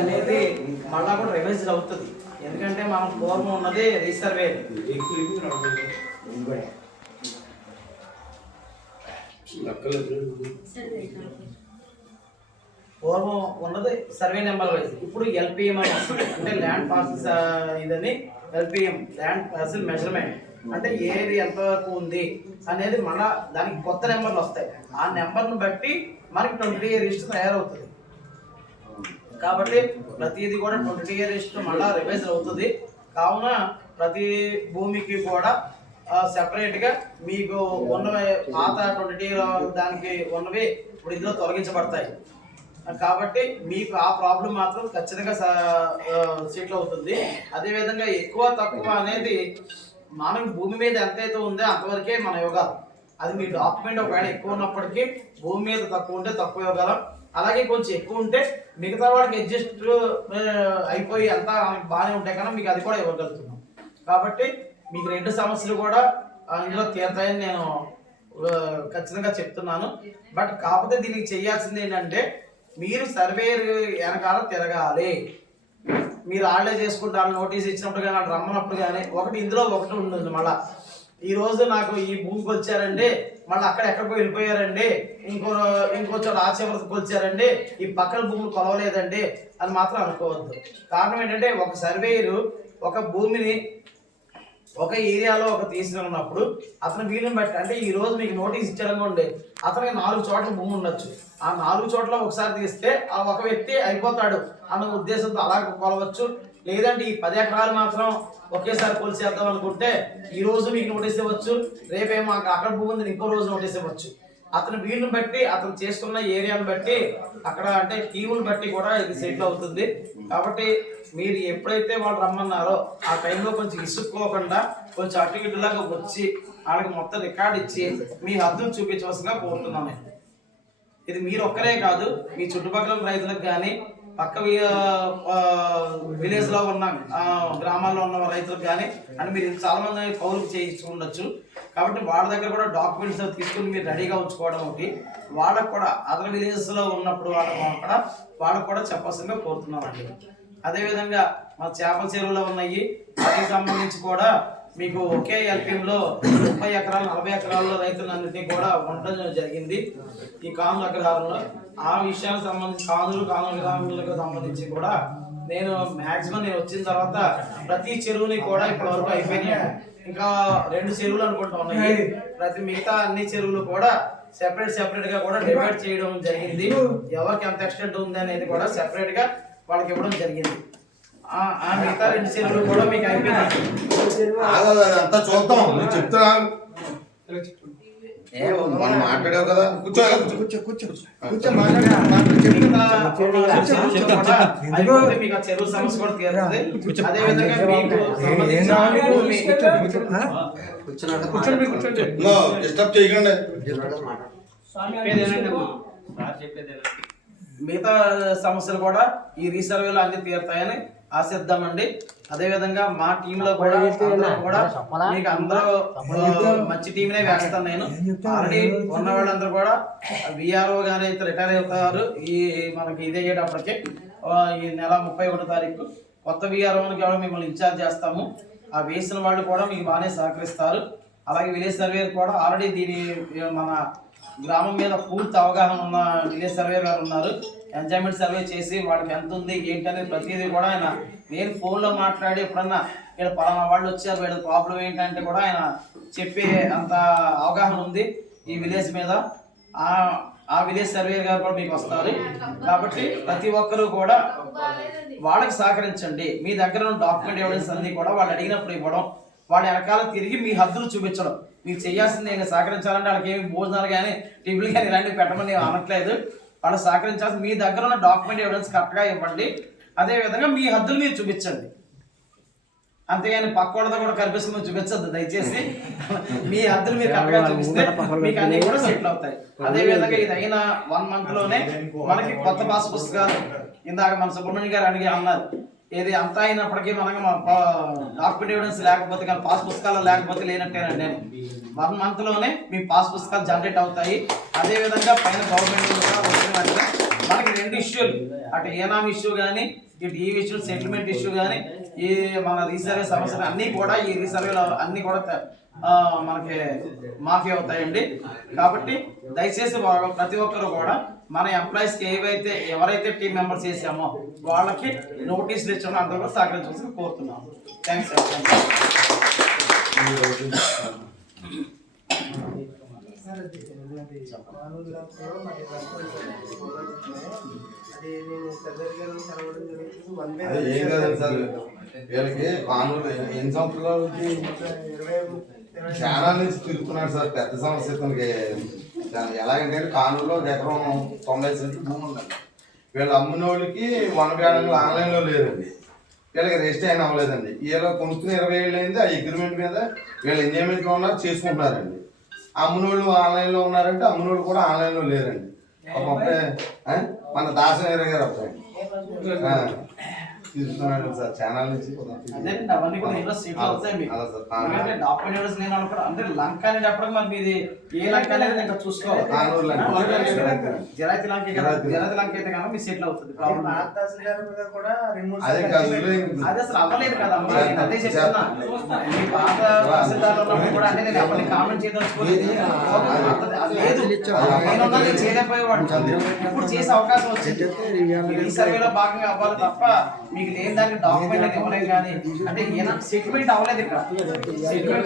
అనేది మళ్ళా కూడా రివైజ్ అవుతుంది. ఎందుకంటే మనం పూర్వం ఉన్నది రీసర్వే, పూర్వం ఉన్నది సర్వే నెంబర్ వైజ్. ఇప్పుడు ఎల్పిఎం అని వస్తుంది, అంటే ల్యాండ్ పార్సల్స్ ఇదని. ఎల్పిఎం ల్యాండ్ పార్సల్ మెజర్మెంట్ అంటే ఏది ఎంతవరకు ఉంది అనేది మళ్ళా దానికి కొత్త నెంబర్లు వస్తాయి. ఆ నెంబర్ను బట్టి మనకి 20 రిజిస్టర్ తయారవుతుంది. కాబట్టి ప్రతిదీ కూడా 20 రిజిస్టర్ మళ్ళా రివైజ్ అవుతుంది. కావున ప్రతి భూమికి కూడా సెపరేట్గా మీకు ఉన్నవి పాత 20 దానికి ఉన్నవి ఇప్పుడు ఇందులో తొలగించబడతాయి. కాబట్టి మీకు ఆ ప్రాబ్లం మాత్రం ఖచ్చితంగా సెటిల్ అవుతుంది. అదేవిధంగా ఎక్కువ తక్కువ అనేది మనం భూమి మీద ఎంతైతే ఉందో అంతవరకే మనం ఇవ్వగలం. అది మీ డాక్యుమెంట్ ఒకవేళ ఎక్కువ ఉన్నప్పటికీ భూమి మీద తక్కువ ఉంటే తక్కువ ఇవ్వగలం. అలాగే కొంచెం ఎక్కువ ఉంటే మిగతా వాడికి అడ్జస్ట్ అయిపోయి అంతా బాగానే ఉంటాయి కన్నా మీకు అది కూడా ఇవ్వగలుగుతున్నాం. కాబట్టి మీకు 2 సమస్యలు కూడా ఇందులో తీరుతాయని నేను ఖచ్చితంగా చెప్తున్నాను. బట్ కాకపోతే దీనికి చేయాల్సింది ఏంటంటే మీరు సర్వేర్ వెనకాల తిరగాలి. మీరు ఆళ్లే చేసుకుంటారు నోటీస్ ఇచ్చినప్పుడు కానీ వాళ్ళు రమ్మన్నప్పుడు కానీ ఇందులో ఒకటి ఉంటుంది. మళ్ళీ ఈరోజు నాకు ఈ భూమికి వచ్చారండి, మళ్ళీ అక్కడ ఎక్కడికో వెళ్ళిపోయారండి, ఇంకో చోట ఆచరణకు వచ్చారండి, ఈ పక్కన భూములు కొలవలేదండి అని మాత్రం అనుకోవద్దు. కారణం ఏంటంటే ఒక సర్వేయరు ఒక భూమిని ఒక ఏరియాలో తీసుకున్నప్పుడు అతను వీలుని బట్టి, అంటే ఈ రోజు మీకు నోటీస్ ఇచ్చారనుకోండి, అతనికి 4 చోట్ల భూమి ఉండొచ్చు. ఆ 4 చోట్ల ఒకసారి తీస్తే ఆ ఒక వ్యక్తి అయిపోతాడు అన్న ఉద్దేశంతో అలా కొలవచ్చు. లేదంటే ఈ 10 ఎకరాలు మాత్రం ఒకేసారి కొలిసేద్దాం అనుకుంటే ఈ రోజు మీకు నోటీస్ ఇవ్వచ్చు, రేపేమో అక్కడ భూమి ఉంది ఇంకో రోజు నోటీస్ ఇవ్వచ్చు. అతని వీలుని బట్టి, అతను చేసుకున్న ఏరియాను బట్టి, అక్కడ అంటే టీముని బట్టి కూడా ఇది సెటిల్ అవుతుంది. కాబట్టి మీరు ఎప్పుడైతే వాళ్ళు రమ్మన్నారో ఆ టైంలో కొంచెం ఇసుక్కోకుండా కొంచెం అటు ఇటులాగా వచ్చి వాళ్ళకి మొత్తం రికార్డ్ ఇచ్చి మీ హద్దును చూపించవలసిగా కోరుతున్నాను. ఇది మీరు ఒక్కరే కాదు, మీ చుట్టుపక్కల రైతులకు కానీ పక్క విలేజ్లో ఉన్న గ్రామాల్లో ఉన్న రైతులకు కానీ అని మీరు చాలా మంది కౌలుకు చేయించుకుండొచ్చు. కాబట్టి వాళ్ళ దగ్గర కూడా డాక్యుమెంట్స్ తీసుకుని మీరు రెడీగా ఉంచుకోవడం ఒకటి. వాళ్ళకు కూడా అదర్ విలేజెస్లో ఉన్నప్పుడు వాళ్ళకు కూడా చెప్పాల్సిందిగా కోరుతున్నామండి. అదేవిధంగా మా చేపల చెరువులో ఉన్నాయి, వాటికి సంబంధించి కూడా మీకు ఒకే ఎల్పిఎంలో 30 ఎకరాలు 40 ఎకరాల్లో రైతులన్నింటినీ కూడా ఉండడం జరిగింది ఈ కానుల అగ్రహారంలో. ఆ విషయానికి సంబంధించి కానుల అగ్రహారాలకు సంబంధించి కూడా నేను మ్యాక్సిమం వచ్చిన తర్వాత ప్రతి చెరువుని కూడా ఇప్పటి వరకు అయిపోయినాయి. ఇంకా 2 చెరువులు అనుకుంటా ఉన్నాయి. మిగతా అన్ని చెరువులు కూడా సెపరేట్ గా కూడా డివైడ్ చేయడం జరిగింది. ఎవరికి ఎంత ఎక్స్టెంట్ ఉంది అనేది కూడా సెపరేట్ గా వాళ్ళకి ఇవ్వడం జరిగింది. ఆ మిగతా 2 చెరువులు కూడా మీకు అయిపోయినాయి. మాట్లాడావు కదా, మీకు చెరువు సమస్య కూడా తీరుతుంది. అదేవిధంగా డిస్టర్బ్ చేయకండి. మిగతా సమస్యలు కూడా ఈ రీసర్వేలో అన్ని తీరుతాయని ఆశిద్దామండి. అదేవిధంగా మా టీంలో కూడా మీకు అందరూ మంచి టీంనే వేస్తాను నేను. ఆల్రెడీ ఉన్న వాళ్ళందరూ కూడా విఆర్ఓ గారు అయితే రిటైర్ అవుతారు మనకి ఇది అయ్యేటప్పటికి. ఈ నెల 31వ తారీఖు కొత్త విఆర్ఓని కూడా మిమ్మల్ని ఇన్ఛార్జ్ చేస్తాము. ఆ వేసిన వాళ్ళు కూడా మీకు బాగానే సహకరిస్తారు. అలాగే విలేజ్ సర్వేర్ కూడా ఆల్రెడీ దీని మన గ్రామం మీద పూర్తి అవగాహన ఉన్న విలేజ్ సర్వే గారు ఉన్నారు. ఎంజాయ్మెంట్ సర్వే చేసి వాళ్ళకి ఎంత ఉంది ఏంటి అనేది ప్రతిదీ కూడా ఆయన నేను ఫోన్లో మాట్లాడి ఎప్పుడన్నా ఇక్కడ పలానా వాళ్ళు వచ్చారు వీళ్ళ ప్రాబ్లం ఏంటంటే కూడా ఆయన చెప్పే అంత అవగాహన ఉంది ఈ విలేజ్ మీద. ఆ విలేజ్ సర్వే గారు కూడా మీకు వస్తారు. కాబట్టి ప్రతి ఒక్కరూ కూడా వాళ్ళకి సహకరించండి. మీ దగ్గర ఉన్న డాక్యుమెంట్ ఎవిడెన్స్ అన్ని కూడా వాళ్ళు అడిగినప్పుడు ఇవ్వడం, వాళ్ళ వెనకాల తిరిగి మీ హద్దులు చూపించడం. మీరు చేయాల్సింది నేను సహకరించాలంటే వాళ్ళకి ఏమి భోజనాలు కానీ టిఫిన్లు కానీ ఇలాంటివి పెట్టమని నేను అనట్లేదు. వాళ్ళు సహకరించాల్సి మీ దగ్గర ఉన్న డాక్యుమెంట్ ఎవిడెన్స్ కరెక్ట్గా ఇవ్వండి. అదేవిధంగా మీ హద్దులు మీరు చూపించండి. అంతేగాని పక్కోళ్ళతో కూడా కనిపిస్తుంది చూపించద్దు దయచేసి. మీ హద్దులు మీరు కరెక్ట్గా చూపిస్తే మీకు అన్ని కూడా సెటిల్ అవుతాయి. అదేవిధంగా ఇది అయిన 1 month లోనే మనకి కొత్త పాస్ పుస్తకాలు ఇందాక మన సుబ్రహ్మణ్యం గారు అన్నారు. ఏది అంతా అయినప్పటికీ మనకి డాక్యుమెంట్ ఎవిడెన్స్ లేకపోతే కానీ పాస్ పుస్తకాలు లేకపోతే లేనట్టేనండి. నేను 1 month లోనే మీ పాస్ పుస్తకాలు జనరేట్ అవుతాయి. అదేవిధంగా పైన గవర్నమెంట్ కూడా వచ్చిన మనకి రెండు ఇష్యూలు, అటు ఏనాం ఇష్యూ కానీ ఇటు ఈ ఇష్యూ సెటిల్మెంట్ ఇష్యూ కానీ ఈ మన రీసర్వే సమస్యలు అన్నీ కూడా ఈ రీసర్వేలో అన్నీ కూడా మనకి మాఫీ అవుతాయండి. కాబట్టి దయచేసి ప్రతి ఒక్కరు కూడా మన ఎంప్లాయీస్కి ఎవరైతే టీం మెంబర్స్ చేసామో వాళ్ళకి నోటీసులు ఇచ్చామో అందరూ కూడా సహకరించాల్సి కోరుతున్నాం. థ్యాంక్స్. ఏం కదండి సార్, వీళ్ళకి కానూరు ఎన్ని సంవత్సరాలు చాలా నుంచి తిరుగుతున్నాడు సార్. పెద్ద సమస్య ఇతనికి. ఎలాగంటే కానూరులో ఒక ఎకరం 90 సెంట్లు భూమి ఉందండి. వీళ్ళు అమ్మిన వాళ్ళకి వన బ్యాడంలో ఆన్లైన్లో లేదండి. వీళ్ళకి రిజిస్టర్ అయినా అవ్వలేదండి. వీళ్ళు కొనుక్కుని 20 ఏళ్ళు అయింది. ఆ అగ్రిమెంట్ మీద వీళ్ళు ఎంజాయ్మెంట్లో ఉన్నారు, చేసుకుంటున్నారండి. అమ్మునోళ్ళు ఆన్లైన్లో ఉన్నారంటే అమ్మునోళ్ళు కూడా ఆన్లైన్లో లేరండి. ఒక అబ్బాయి మన దాసనీర గారు అబ్బాయి తీసుకున్నాడు సార్ ఛానల్ నుంచి. అదేంటి అవన్నీ కూడా ఇంట్రెస్ట్ సీట్లు అవుతాయి మీకు. ఎందుకంటే డాక్యుమెంట్స్ నేను అనుకున్నా అంటే లంక అనేటప్పుడు మరి మీది ఏ లంక అనేది ఇంకా చూసుకోవాలి. జరాతి లంక జరాతి లంక అయితే కనుక మీ సెటిల్ అవుతుంది. అది అసలు అవ్వలేదు కదమ్మా. నేను అదే చెప్తున్నా. మీ పాత తహసీల్దారులు కూడా అంటే నేను ఎవరిని కామెంట్ చేయదలుచుకోలేదు. నేను చేయలేకపోయేవాడు. ఇప్పుడు చేసే అవకాశం వచ్చింది. ఈ సర్వేలో భాగంగా అవ్వాలి తప్ప మీకు లేని దానికి డాక్యుమెంట్ ఇవ్వలేదు. కానీ అంటే ఏదైనా సెటిల్మెంట్ అవ్వలేదు ఇక్కడ. సెటిల్మెంట్